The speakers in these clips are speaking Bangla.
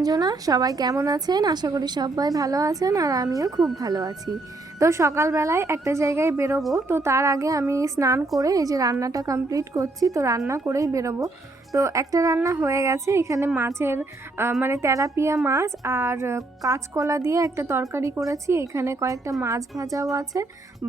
অঞ্জনা। সবাই কেমন আছেন? আশা করি সবাই ভালো আছেন আর আমিও খুব ভালো আছি। তো সকালবেলায় একটা জায়গায় বেরোবো, তো তার আগে আমি স্নান করে এই যে রান্নাটা কমপ্লিট করছি, তো রান্না করেই বেরোবো। তো একটা রান্না হয়ে গেছে, এখানে মাছের মানে তেলাপিয়া মাছ আর কাঁচকলা দিয়ে একটা তরকারি করেছি, এখানে কয়েকটা মাছ ভাজাও আছে,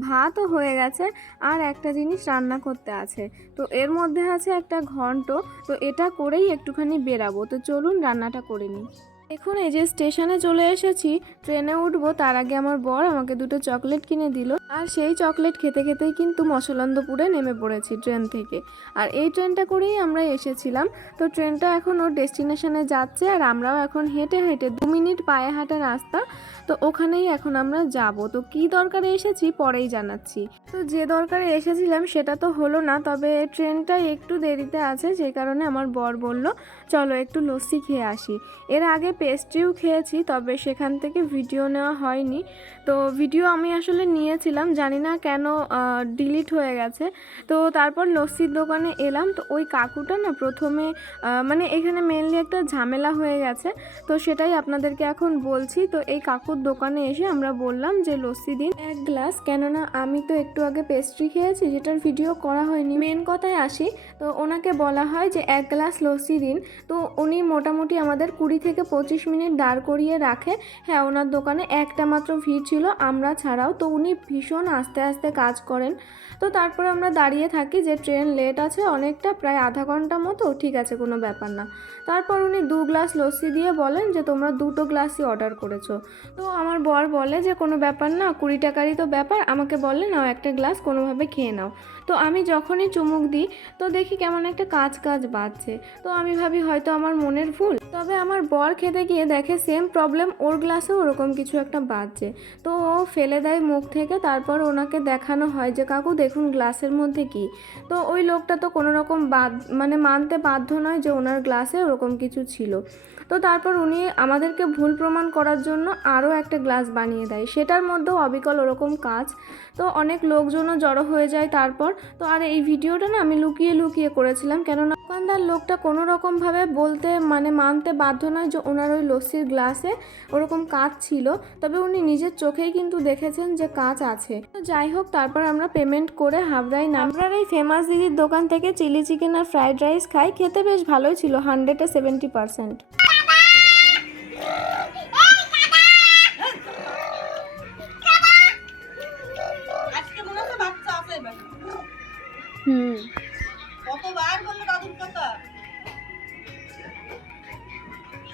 ভাতও হয়ে গেছে, আর একটা জিনিস রান্না করতে আছে। তো এর মধ্যে আছে একটা ঘন্ট, তো এটা করেই একটুখানি বেরাবো। তো চলুন রান্নাটা করে নিই। এখন এই যে স্টেশনে চলে এসেছি, ট্রেনে উঠবো, তার আগে আমার বর আমাকে দুটো চকলেট কিনে দিল, আর সেই চকলেট খেতে খেতেই কিন্তু মশলন্দপুরে নেমে পড়েছি ট্রেন থেকে। আর এই ট্রেনটা করেই আমরা এসেছিলাম। তো ট্রেনটা এখন ওর ডেস্টিনেশনে যাচ্ছে, আর আমরাও এখন হেঁটে হেঁটে 2 মিনিট পায়ে হাঁটা রাস্তা, তো ওখানেই এখন আমরা যাব। তো কি দরকারে এসেছি পরেই জানাচ্ছি। তো যে দরকারে এসেছিলাম সেটা তো হলো না, তবে ট্রেনটা একটু দেরিতে আছে, সেই কারণে আমার বর বলল চলো একটু লস্যি খেয়ে আসি। এর আগে পেস্ট্রিও খেয়েছি, তবে সেখান থেকে ভিডিও নেওয়া হয়নি। তো ভিডিও আমি আসলে নিয়েছিলাম, জানি না কেন ডিলিট হয়ে গেছে। তো তারপর লস্যির দোকানে এলাম, তো ওই কাকুটা না প্রথমে মানে এখানে মেনলি একটা ঝামেলা হয়ে গেছে, তো সেটাই আপনাদেরকে এখন বলছি। তো এই কাকুর দোকানে এসে আমরা বললাম যে লস্যি দিন 1 গ্লাস, কেননা আমি তো একটু আগে পেস্ট্রি খেয়েছি যেটার ভিডিও করা হয়নি। মেন কথায় আসি, তো ওনাকে বলা হয় যে 1 গ্লাস লস্যি দিন। তো উনি মোটামুটি আমাদের 20 থেকে 25 মিনিট দাঁড় করিয়ে রাখে। হ্যাঁ, ওনার দোকানে একটা মাত্র ভিড় ছিল আমরা ছাড়াও, তো উনি ভীষণ আস্তে আস্তে কাজ করেন। তো তারপরে আমরা দাঁড়িয়ে থাকি যে ট্রেন লেট আছে অনেকটা, প্রায় আধা ঘন্টা মতো, ঠিক আছে কোনো ব্যাপার না। তারপর উনি 2 গ্লাস লস্যি দিয়ে বলেন যে তোমরা 2টো গ্লাসই অর্ডার করেছো। তো আমার বর বলে যে কোনো ব্যাপার না, 20 টাকারই তো ব্যাপার, আমাকে বলে নাও একটা গ্লাস কোনোভাবে খেয়ে নাও। তো আমি যখনই চুমুক দিই তো দেখি কেমন একটা কাজ কাজ বাজছে। তো আমি ভাবি হয়তো আমার মনের ভুল, তবে আমার বর খেতে গিয়ে দেখে সেম প্রবলেম, ওর গ্লাসেও ওরকম কিছু একটা বাজছে। তো ও ফেলে দেয় মুখ থেকে, তারপর ওনাকে দেখানো হয় যে কাকু দেখুন গ্লাসের মধ্যে কি। তো ওই লোকটা তো কোনো রকম মানে মানতে বাধ্য নয় যে ওনার গ্লাসে ওরকম কিছু ছিল। তো তারপর উনি আমাদেরকে ভুল প্রমাণ করার জন্য আরও একটা গ্লাস বানিয়ে দেয়, সেটার মধ্যেও অবিকল ওরকম কাজ। তো অনেক লোকজনও জড়ো হয়ে যায় তারপর। তো আর এই ভিডিওটা না আমি লুকিয়ে লুকিয়ে করেছিলাম, কেননা দোকানদার লোকটা কোনো রকমভাবে বলতে মানে মানতে বাধ্য নয় যে ওনার ওই লস্যির গ্লাসে ওরকম কাঁচ ছিল, তবে উনি নিজের চোখেই কিন্তু দেখেছেন যে কাঁচ আছে। তো যাই হোক, তারপর আমরা পেমেন্ট করে হাবড়ায় হাবড়ার এই ফেমাস দিদির দোকান থেকে চিলি চিকেন আর ফ্রাইড রাইস খাই, খেতে বেশ ভালোই ছিল, 100-এ 70%।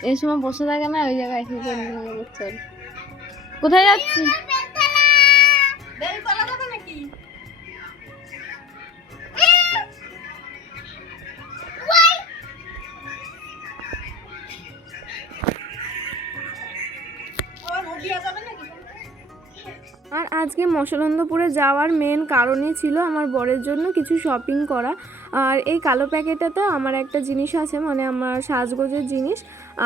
এই সময় বসে থাকে না, ওই জায়গায় কোথায় যাচ্ছি? আর আজকে মশলন্দপুরে যাওয়ার মেন কারণই ছিল আমার বরের জন্য কিছু শপিং করা। আর এই কালো প্যাকেটটাতে আমার একটা জিনিস আছে, মানে আমার সাজগোজের জিনিস,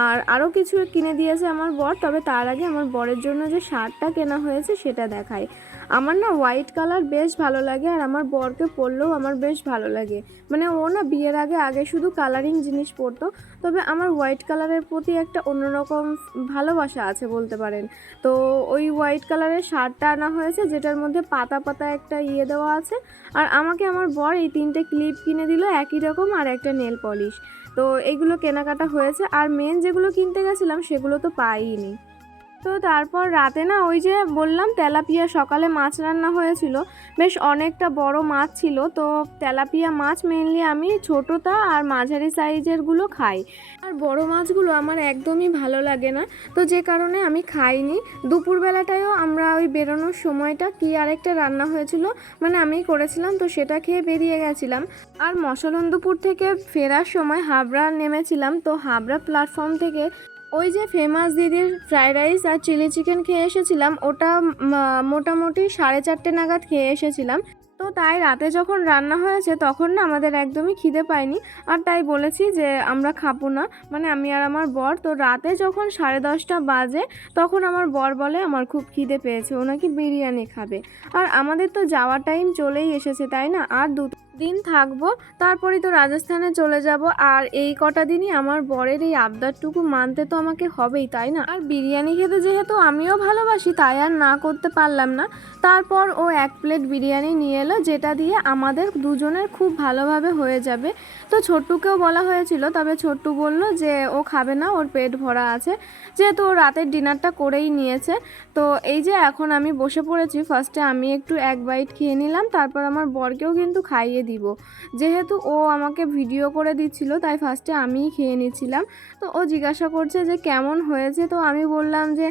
আর আরও কিছু কিনে দিয়েছে আমার বর। তবে তার আগে আমার বরের জন্য যে শার্টটা কেনা হয়েছে সেটা দেখাই। আমার না হোয়াইট কালার বেশ ভালো লাগে, আর আমার বরকে পরলেও আমার বেশ ভালো লাগে। মানে ও না বিয়ের আগে শুধু কালারিং জিনিস পরতো, তবে আমার হোয়াইট কালারের প্রতি একটা অন্যরকম ভালোবাসা আছে বলতে পারেন। তো ওই হোয়াইট কালারের শার্টটা আনা হয়েছে, যেটার মধ্যে পাতা পাতা একটা দেওয়া আছে। আর আমাকে আমার বর এই 3টে ক্লিপ কিনে দিল একই রকম, আর একটা নেল পলিশ। তো এইগুলো কেনাকাটা হয়েছে, আর মেন যেগুলো কিনতে গেছিলাম সেগুলো তো পাইনি। তো তারপর রাতে না ওই যে বললাম তেলাপিয়া, সকালে মাছ রান্না হয়েছিল, বেশ অনেকটা বড় মাছ ছিল। তো তেলাপিয়া মাছ মেনলি আমি ছোটোটা আর মাঝারি সাইজেরগুলো খাই, আর বড় মাছগুলো আমার একদমই ভালো লাগে না, তো যে কারণে আমি খাইনি। দুপুরবেলাটায়ও আমরা ওই বেরোনোর সময়টা কি আরেকটা রান্না হয়েছিল, মানে আমিই করেছিলাম, তো সেটা খেয়ে বেরিয়ে গেছিলাম। আর মশলন্দপুর থেকে ফেরার সময় হাবড়া নেমেছিলাম, তো হাবড়া প্ল্যাটফর্ম থেকে ওই যে ফেমাস দিদির ফ্রাইড রাইস আর চিলি চিকেন খেয়ে এসেছিলাম, ওটা মোটামুটি 4:30 নাগাদ খেয়ে এসেছিলাম। তো তাই রাতে যখন রান্না হয়েছে তখন না আমাদের একদমই খিদে পায়নি, আর তাই বলেছি যে আমরা খাবো না, মানে আমি আর আমার বর। তো রাতে যখন 10:30 বাজে তখন আমার বর বলে আমার খুব খিদে পেয়েছে, ও নাকি বিরিয়ানি খাবে। আর আমাদের তো যাওয়ার টাইম চলেই এসেছে, তাই না? আর দিন থাকবো, তারপরেই তো রাজস্থানে চলে যাব। আর এই কটা দিনই আমার বরের এই আবদারটুকু মানতে তো আমাকে হবেই, তাই না? আর বিরিয়ানি খেতে যেহেতু আমিও ভালোবাসি, তাই আর না করতে পারলাম না। তারপর ও 1 প্লেট বিরিয়ানি নিয়ে এলো, যেটা দিয়ে আমাদের দুজনের খুব ভালোভাবে হয়ে যাবে। তো ছোট্টুকেও বলা হয়েছিল, তবে ছোট্টু বলল যে ও খাবে না, ওর পেট ভরা আছে, যেহেতু ও রাতের ডিনারটা করেই নিয়েছে। তো এই যে এখন আমি বসে পড়েছি, ফার্স্টে আমি একটু 1 বাইট খেয়ে নিলাম, তারপর আমার বরকেও কিন্তু খাইয়ে দিব। যেহেতু ও আমাকে ভিডিও করে দিচ্ছিল, তাই ফার্স্টে আমিই খেয়ে নিচ্ছিলাম। তো ও জিজ্ঞাসা করছে যে কেমন হয়েছে, তো আমি বললাম যে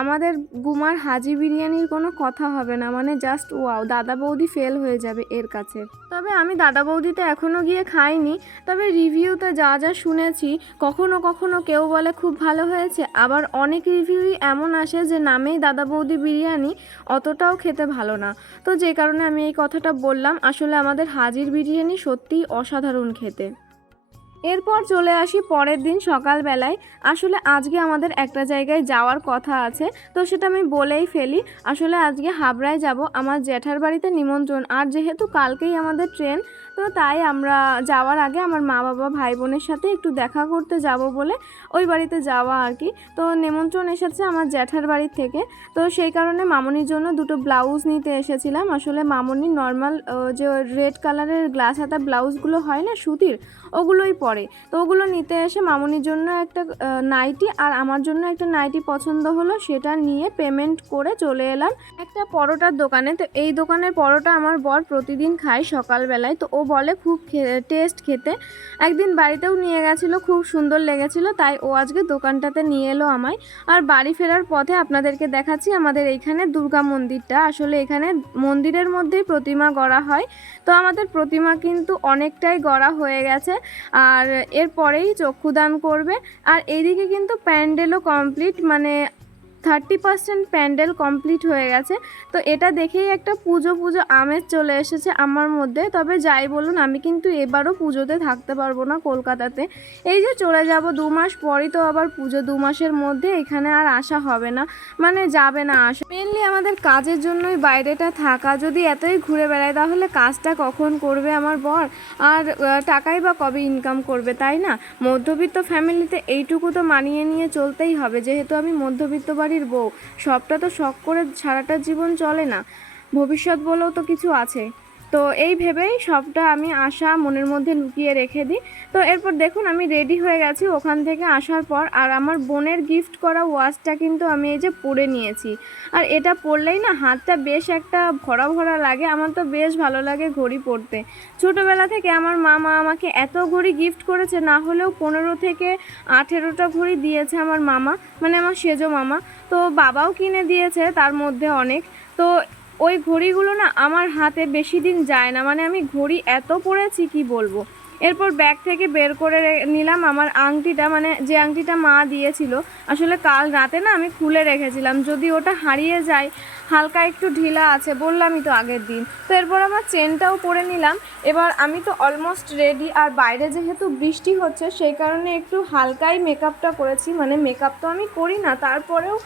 আমাদের গুমার হাজি বিরিয়ানির কোনো কথা হবে না, মানে জাস্ট ওয়াও, দাদা বৌদি ফেল হয়ে যাবে এর কাছে। তবে আমি দাদা বৌদিতে এখনও গিয়ে খাইনি, তবে রিভিউতে যা যা শুনেছি, কখনো কখনো কেউ বলে খুব ভালো হয়েছে, আবার অনেক রিভিউই এমন আসে যে নামেই দাদা বৌদি বিরিয়ানি, অতটাও খেতে ভালো না। তো যে কারণে আমি এই কথাটা বললাম। আসলে আমাদের হাজির বিরিয়ানি সত্যিই অসাধারণ খেতে। এরপর চলে আসি পরের দিন সকালবেলায়। আসলে আজকে আমাদের একটা জায়গায় যাওয়ার কথা আছে, তো সেটা আমি বলেই ফেলি। আসলে আজকে হাবড়ায় যাব, আমার জ্যাঠার বাড়িতে নিমন্ত্রণ। আর যেহেতু কালকেই আমাদের ট্রেন, তো তাই আমরা যাওয়ার আগে আমার মা বাবা ভাই বোনের সাথে একটু দেখা করতে যাব বলে ওই বাড়িতে যাওয়া আর কি। তো নিমন্ত্রণ এসেছে আমার জ্যাঠার বাড়ির থেকে, তো সেই কারণে মামনির জন্য 2টো ব্লাউজ নিতে এসেছিলাম। আসলে মামনির নর্মাল যে রেড কালারের গ্লাস হাতা ব্লাউজগুলো হয় না সুতির, ওগুলোই পরে। তো ওগুলো নিতে এসে মামনির জন্য একটা নাইটি আর আমার জন্য একটা নাইটি পছন্দ হলো, সেটা নিয়ে পেমেন্ট করে চলে এলাম একটা পরোটার দোকানে। তো এই দোকানের পরোটা আমার বর প্রতিদিন খায় সকালবেলায়, তো ও বলে খুব টেস্ট খেতে। একদিন বাড়িতেও নিয়ে গেছিলো, খুব সুন্দর লেগেছিলো, তাই ও আজকে দোকানটাতে নিয়ে এলো আমায়। আর বাড়ি ফেরার পথে আপনাদেরকে দেখাচ্ছি আমাদের এইখানে দুর্গা মন্দিরটা। আসলে এখানে মন্দিরের মধ্যেই প্রতিমা গড়া হয়, তো আমাদের প্রতিমা কিন্তু অনেকটাই গড়া হয়ে গেছে। আর এরপরেই চক্ষুদান করবে। আর এইদিকে কিন্তু প্যান্ডেলও কমপ্লিট, মানে 30% প্যান্ডেল কমপ্লিট হয়ে গেছে। তো এটা দেখেই একটা পুজো পুজো আমেজ চলে এসেছে আমার মধ্যে। তবে যাই বলুন, আমি কিন্তু এবারও পুজোতে থাকতে পারবো না কলকাতাতে। এই যে চলে যাব 2 মাস পরই, তো আবার পুজো 2 মাসের মধ্যে এখানে আর আসা হবে না, মানে যাবে না আসা। মেনলি আমাদের কাজের জন্যই বাইরেটা থাকা। যদি এতই ঘুরে বেড়ায় তাহলে কাজটা কখন করবে আমার বর, আর টাকাই বা কবে ইনকাম করবে, তাই না? মধ্যবিত্ত ফ্যামিলিতে এইটুকু তো মানিয়ে নিয়ে চলতেই হবে, যেহেতু আমি মধ্যবিত্ত বাড়ির বউ। সবটা তো শখ করে সারাটা জীবন চলে না, ভবিষ্যৎ বলেও তো কিছু আছে। তো এই ভেবেই সবটা আমি আশা মনের মধ্যে লুকিয়ে রেখে দিই। তো এরপর দেখুন আমি রেডি হয়ে গেছি ওখান থেকে আসার পর। আর আমার বোনের গিফট করা ওয়াচটা কিন্তু আমি এই যে পরে নিয়েছি। আর এটা পরলেই না হাতটা বেশ একটা ভরা ভরা লাগে, আমার তো বেশ ভালো লাগে ঘড়ি পরতে। ছোটোবেলা থেকে আমার মামা আমাকে এত ঘড়ি গিফট করেছে, না হলেও 15 থেকে 18টা ঘড়ি দিয়েছে আমার মামা, মানে আমার সেজো মামা। তো বাবাও কিনে দিয়েছে তার মধ্যে অনেক। তো ওই ঘড়িগুলো না আমার হাতে বেশি দিন যায় না, মানে আমি ঘড়ি এত পরেছি কি বলবো। এরপর ব্যাগ থেকে বের করে নিলাম আমার আংটিটা, মানে যে আংটিটা মা দিয়েছিল। আসলে কাল রাতে না আমি খুলে রেখেছিলাম, যদি ওটা হারিয়ে যায়। হালকা একটু ঢিলা আছে, বললামই তো আগের দিন। তো এরপর আমার চেনটাও পরে নিলাম। এবার আমি তো অলমোস্ট রেডি। আর বাইরে যেহেতু বৃষ্টি হচ্ছে, সেই কারণে একটু হালকাই মেকআপটা করেছি, মানে মেকআপ তো আমি করি না, তারপরেও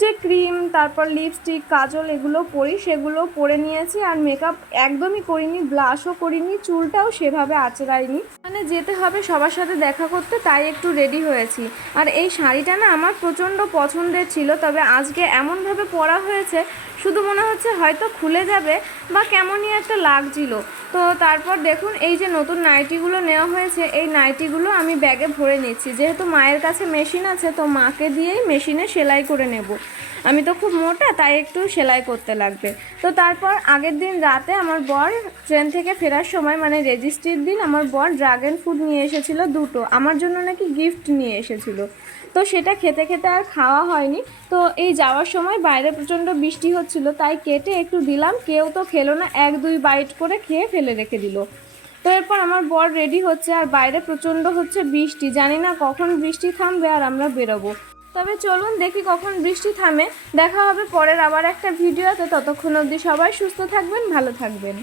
যে ক্রিম, তারপর লিপস্টিক, কাজল এগুলো পরি, সেগুলো পরে নিয়েছি। আর মেকআপ একদমই করিনি, ব্লাশও করিনি, চুলটাও সেভাবে আঁচড়াইনি, মানে যেতে হবে সবার সাথে দেখা করতে, তাই একটু রেডি হয়েছি। আর এই শাড়িটা না আমার প্রচণ্ড পছন্দের ছিল, তবে আজকে এমনভাবে পরা হয়েছে শুধু মনে হচ্ছে হয়তো খুলে যাবে বা কেমনই একটা লাগছিল। তো তারপর দেখুন এই যে নতুন নাইটিগুলো নেওয়া হয়েছে, এই নাইটিগুলো আমি ব্যাগে ভরে নিচ্ছি। যেহেতু মায়ের কাছে মেশিন আছে, তো মাকে দিয়েই মেশিনে সেলাই করে নেব। আমি তো খুব মোটা, তাই একটু সেলাই করতে লাগবে। তো তারপর আগের দিন রাতে আমার বর ট্রেন থেকে ফেরার সময়, মানে রেজিস্ট্রির দিন, আমার বর ড্রাগন ফ্রুট নিয়ে এসেছিলো 2টো, আমার জন্য নাকি গিফট নিয়ে এসেছিলো। তো সেটা খেতে খেতে আর খাওয়া হয়নি। তো এই যাওয়ার সময় বাইরে প্রচণ্ড বৃষ্টি হচ্ছিল, তাই কেটে একটু দিলাম, কেউ তো খেলো না, 1-2 বাইট করে খেয়ে ফেলে রেখে দিল। তো এরপর আমার বর রেডি হচ্ছে, আর বাইরে প্রচণ্ড হচ্ছে বৃষ্টি, জানি না কখন বৃষ্টি থামবে আর আমরা বেরোবো। তবে চলুন দেখি কখন বৃষ্টি থামে। দেখা হবে পরের আবার একটা ভিডিওতে, ততক্ষণ অবধি সবাই সুস্থ থাকবেন, ভালো থাকবেন।